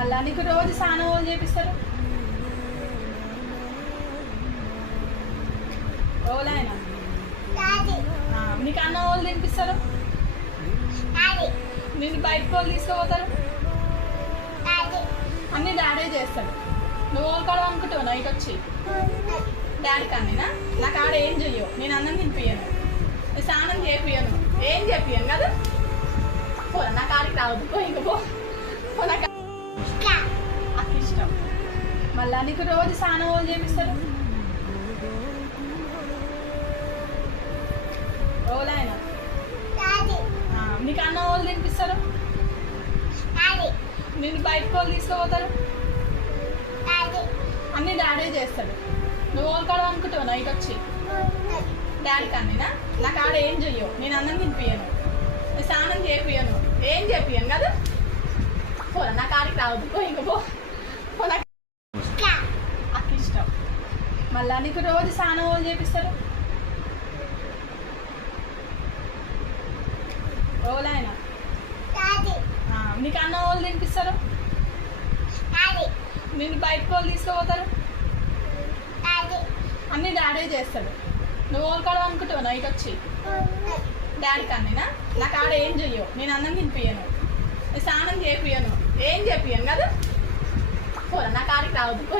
మళ్ళా నీకు రోజు స్నానం వాళ్ళు చేపిస్తారు ఓలాయన నీకు అన్నం వాళ్ళు తినిపిస్తారు నేను బయటకు వాళ్ళు తీసుకుపోతారు అన్నీ డాడీ చేస్తాడు నువ్వు వాళ్ళకాడ అనుకుంటావు నైట్ వచ్చి డాడీకి అన్నీనా నాకు ఆడ ఏం చెయ్యవు నేను అన్నం తినిపియను నేను స్నానం చేపియను ఏం చేపియను కదా పో నాకు ఆడికి రావద్దు పో ఇంక పో నాకు అక్క ఇష్టం మళ్ళా నీకు రోజు స్నానం వాళ్ళు చేపిస్తారు ఓలాయన నీకు అన్నం వాళ్ళు తినిపిస్తారు నేను బయటకు వాళ్ళు తీసుకుపోతారు అన్నీ డాడీ చేస్తాడు నువ్వు వాళ్ళకాడ అనుకుంటావు నైట్ వచ్చి డాడీకి అన్నీనా నాకు ఆడ ఏం చెయ్యవు నేను అన్నం తినిపియను నేను స్నానం చేపియను ఏం చేపియను కదా పో నాకు ఆడికి రావద్దు పో ఇంక పో నాకు అక్క ఇష్టం మళ్ళా నీకు రోజు స్నానం వాళ్ళు చేపిస్తారు ఓలాయన నీకు అన్నం వాళ్ళు తినిపిస్తారు నేను బయటకు వాళ్ళు తీసుకుపోతారు అన్నీ డాడీ చేస్తాడు నువ్వు వాళ్ళకాడ అనుకుంటావు నైట్ వచ్చి డాడీకి అన్నీనా నాకు ఆడ ఏం చెయ్యవు నేను అన్నం తినిపియను నేను స్నానం చేపియను ఏం చేపియను కదా పో నాకు ఆడికి రావద్దు పో